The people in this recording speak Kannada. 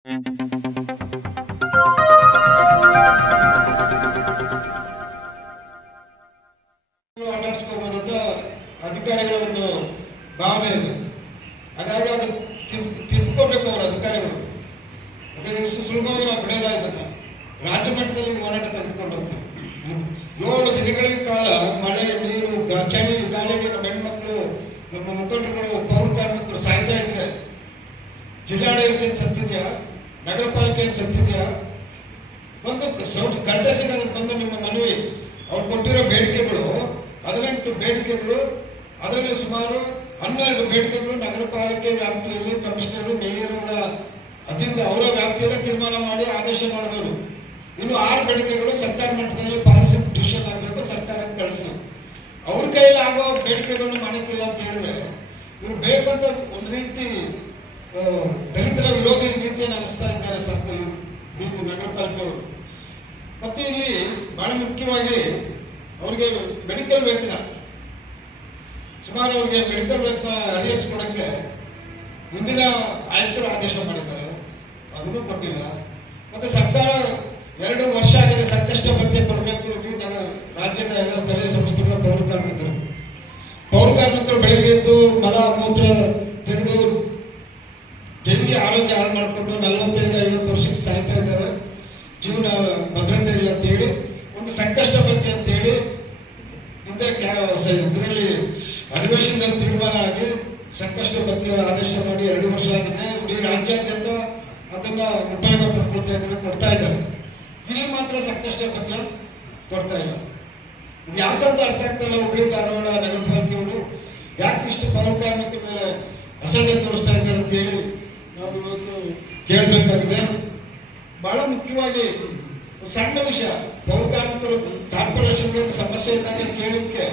ಆಟಾಡ್ಸ್ಕೋಬಹುದಂತ ಅಧಿಕಾರಿಗಳ ಒಂದು ಭಾವನೆ ಇದೆ. ಹಾಗಾಗಿ ಅದು ತಿದ್ಕೋಬೇಕು ಅವರ ಅಧಿಕಾರಿಗಳು. ಇಷ್ಟು ಸುಲಭವಾಗಿ ನಾವು ಬಿಡಲ್ಲ. ಇದನ್ನ ರಾಜ್ಯ ಮಟ್ಟದಲ್ಲಿ ಹೋರಾಟ ತೆಗೆದುಕೊಂಡು ಹೋಗ್ತೀವಿ. 7 ದಿನಗಳ ಕಾಲ ಮಳೆ, ನೀರು, ಚಳಿ, ಗಾಳಿಗೆ ನಮ್ಮ ಹೆಣ್ಮಕ್ಳು, ನಮ್ಮ ಮುಖಂಡರುಗಳು, ಪೌರ ಕಾರ್ಮಿಕರು ಸಾಯ್ತಾ ಇದ್ರೆ ಜಿಲ್ಲಾಡಳಿತ ಏನ್ ಸತ್ತಿದ್ಯಾ, ನಗರ ಪಾಲಿಕೆ ಏನ್ ಸತ್ತಿದ್ಯಾ? ಒಂದು ಕಂಟೆಸಿನ ಬಂದು ನಿಮ್ಮ ಮನವಿ, ಅವ್ರು ಕೊಟ್ಟಿರೋ ಬೇಡಿಕೆಗಳು 18 ಬೇಡಿಕೆಗಳು, ಅದರಲ್ಲಿ ಸುಮಾರು 12 ಬೇಡಿಕೆಗಳು ನಗರ ಪಾಲಿಕೆ ವ್ಯಾಪ್ತಿಯಲ್ಲಿ ಕಮಿಷನರ್, ಮೇಯರ್ಗಳ ಅದರಿಂದ ಅವರ ವ್ಯಾಪ್ತಿಯಲ್ಲಿ ತೀರ್ಮಾನ ಮಾಡಿ ಆದೇಶ ಮಾಡಬಹುದು. ಇನ್ನು 6 ಬೇಡಿಕೆಗಳು ಸರ್ಕಾರ ಮಟ್ಟದಲ್ಲಿ ಪಾಲಿಸಿ ಡಿಸಿಷನ್ ಆಗಬೇಕು, ಸರ್ಕಾರಕ್ಕೆ ಕಳಿಸಲಿ. ಅವ್ರ ಕೈಯಲ್ಲಿ ಆಗೋ ಬೇಡಿಕೆಗಳನ್ನು ಮಾಡಕ್ಕಿಲ್ಲ ಅಂತ ಹೇಳಿದ್ರೆ ಇವ್ರು ಬೇಕಂತ ಒಂದು ರೀತಿ ದಲಿತರ ವಿರೋಧಿ ನೀತಿಯನ್ನು ಅನಿಸ್ತಾ ಇದ್ದಾರೆ ಸರ್ಕಾರ ನಗರ ಪಾಲಿಕೆಯವರು. ಮತ್ತೆ ಇಲ್ಲಿ ಬಹಳ ಮುಖ್ಯವಾಗಿ ಅವ್ರಿಗೆ ಮೆಡಿಕಲ್ ವೇತನ, ಸುಮಾರು ಅವ್ರಿಗೆ ಮೆಡಿಕಲ್ ವೇತನ ಹರಿಯಿಸ್ಕೊಡಕ್ಕೆ ಹಿಂದಿನ ಆಯುಕ್ತರು ಆದೇಶ ಮಾಡಿದ್ದಾರೆ, ಅದನ್ನು ಕೊಟ್ಟಿಲ್ಲ. ಮತ್ತೆ ಸರ್ಕಾರ 2 ವರ್ಷ ಆಗಿದೆ ಸಂಕಷ್ಟ ಭತ್ಯೆ ಕೊಡಬೇಕು ರಾಜ್ಯದ ಎಲ್ಲ ಸ್ಥಳೀಯ ಸಂಸ್ಥೆಗಳ ಪೌರ ಕಾರ್ಮಿಕರು ಬೆಳಗ್ಗೆ ಎದ್ದು ಮಲ ಮೂತ್ರ ತೆಗೆದು ಜಲ್ದಿ ಆರೋಗ್ಯ ಹಾಳು ಮಾಡಿಕೊಂಡು 45-50 ವರ್ಷಕ್ಕೆ ಸಾಯ್ತಾ ಇದ್ದಾರೆ. ಜೀವನ ಭದ್ರತೆ ಇಲ್ಲ ಅಂತೇಳಿ ಒಂದು ಸಂಕಷ್ಟ ಭತ್ಯೆ ಅಂತೇಳಿ ಇದರಲ್ಲಿ ಅಧಿವೇಶನದಲ್ಲಿ ತೀರ್ಮಾನ ಆಗಿ ಸಂಕಷ್ಟ ಭತ್ಯೆ ಆದೇಶ ಮಾಡಿ 2 ವರ್ಷ ಆಗಿದೆ. ಇಡೀ ರಾಜ್ಯಾದ್ಯಂತ ಅದನ್ನ ಉಪಯೋಗ ಪಡ್ಕೊಳ್ತಾ ಇದ್ದಾರೆ, ಕೊಡ್ತಾ ಇದ್ದಾರೆ. ಇಲ್ಲಿ ಮಾತ್ರ ಸಂಕಷ್ಟ ಭತ್ಯೆ ಕೊಡ್ತಾ ಇಲ್ಲ. ಇದು ಯಾಕಂತ ಅರ್ಥ ಆಗ್ತಲ್ಲ. ಹುಬ್ಬಳ್ಳಿ ಧಾರವಾಡ ನಗರ ಪಾಲಿಕೆಯವರು ಯಾಕೆ ಇಷ್ಟು ಪೌರ ಕಾರ್ಮಿಕರ ಮೇಲೆ ಅಸಡ್ಡೆ ತೋರಿಸ್ತಾ ಇದ್ದಾರೆ ಅಂತ ಹೇಳಿ ನಾವು ಇವತ್ತು ಕೇಳಬೇಕಾಗಿದೆ. ಬಹಳ ಮುಖ್ಯವಾಗಿ ಸಣ್ಣ ವಿಷಯ, ಪೌರ ಕಾರ್ಮಿಕರು ಕಾರ್ಪೊರೇಷನ್ಗೆ ಸಮಸ್ಯೆ ಇದ್ದಾಗ ಕೇಳಲಿಕ್ಕೆ